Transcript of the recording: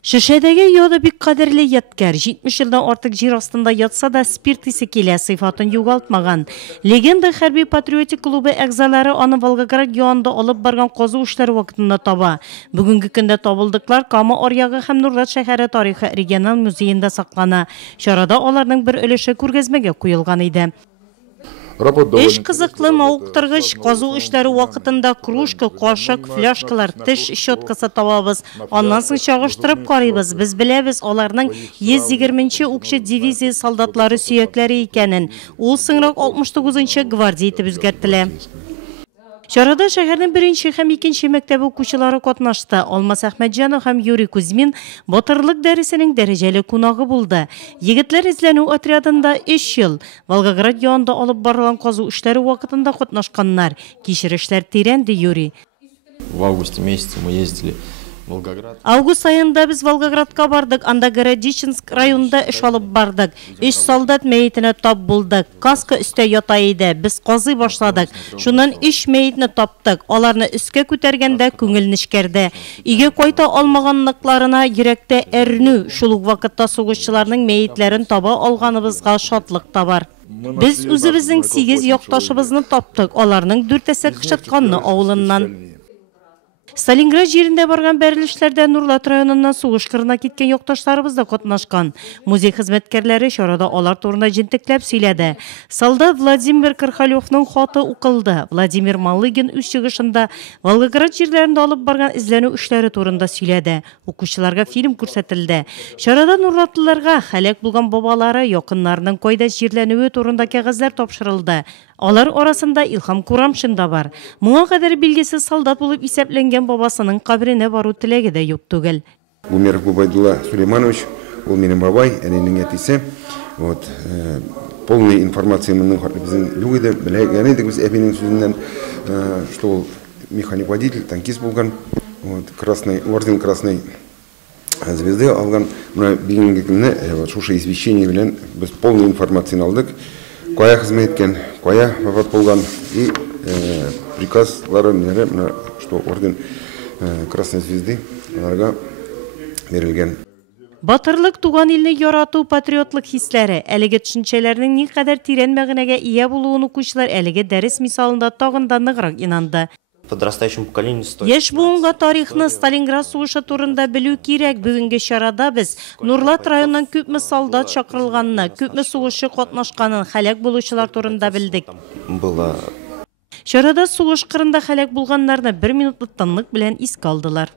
Шишәдәге яда бик кадерле яткар, 70 елдан артык җир астында ятса да спирт исе килә, сыйфатын югалтмаган. Легенда хәрби патриотик клубы әгъзалары аны Волгоград янында алып барган казу эшләре вакытында таба. Бүгенге көндә табылдыклар Кама аръягы һәм Нурлат шәһәре тарихы регионал музеенда саклана. Чарада аларның бер өлеше күргәзмәгә куелган иде. Эш кызыклы, мавыктыргыч, казу эшләре вакытында кружка, кашык, фляжкалар, теш щеткасы табабыз. Аннан соң чагыштырып карыйбыз. Без беләбез аларның 120-нче укчы дивизия солдатлары сөякләре икәнен. Ул соңрак 69-нчы гвардия итеп үзгәртелә. Чарада шәһәрнең беренче һәм икенче мәктәбе укучылары катнашты. Алмаз Әхмәтҗанов һәм Юрий Кузьмин батырлык дәресенең дәрәҗәле кунагы булды. Егетләр эзләнү отрядында 3 ел Волгоград янында алып барылган казу эшләре вакытында катнашканнар. Кичерешләр тирән ди Юрий. В августе месяце мы ездили в Волгоград. Август айында без Волгоградка бардык. Анда Городищенск районында эш алып бардык. 3 солдат мәетенә тап булдык. Каска өстә ята иде. Без казый башладык. Шуннан 3 мәетне таптык. Аларны өскә күтәргәндә күңел нечкәрде. Өйгә кайта алмаганлыкларына йөрәктә әрнү. Шул ук вакытта сугышчыларның мәетләрен таба алганыбызга шатлык та бар. Без үзебезнең 8 якташыбызны таптык. Аларның 4-се кышытканны авылыннан. Сталинград җирендә барган бәрелешләрдә Нурлат районыннан сугыш кырына киткән якташларыбыз да катнашкан. Музей хезмәткәрләре чарада алар турында җентекләп сөйләде. Солдат Владимир Кархалевның хаты укылды. Владимир Малыгин үз чыгышында Волгоград җирләрендә алып барган эзләнү эшләре турында сөйләде. Укучыларга фильм күрсәтелде. Чарада нурлатлыларга һәлак булган бабалары, якыннарының кайда җирләнүе турында кәгазьләр тапшырылды. Алар арасында Илһам Курамшин да бар. Моңа кадәр билгесез солдат булып исәпләнгән бабасының кабренә бару теләге дә юк түгел. Гумеров Губайдулла Сулейманович, ул минем бабай, әнинең әтисе. Вот, полная информация менің bizning юк иде. Беләгән идек без әбинең сүзеннән, что ул механик-водитель, танкист булган. Вот, красный орден красной звезды алган. Менә бүгенге көнне шушы извещение белән без полная информация алдык. Кая хезмәт иткән, кая вафат булган и приказлары менә, что орден Красной Звезды аларга берилгән. Батырлык, туган илне ярату, патриотлык хисләре, әлеге төшенчәләрнең никадәр тирән мәгънәгә ия булуын укучылар әлеге дәрес мисалында тагын да ныграк инанды. Подрастающему поколению стоит. Яшь буынга тарихны, Сталинград сугышы турында белү кирәк. Бүгенге чарада без Нурлат районыннан күпме солдат чакырылганны, күпме сугышчы катнашканын, һәлак булучылар турында белдек. Было. Чарада сугыш кырында һәлак булганнарны 1 минутлык тынлык белән искә алдылар.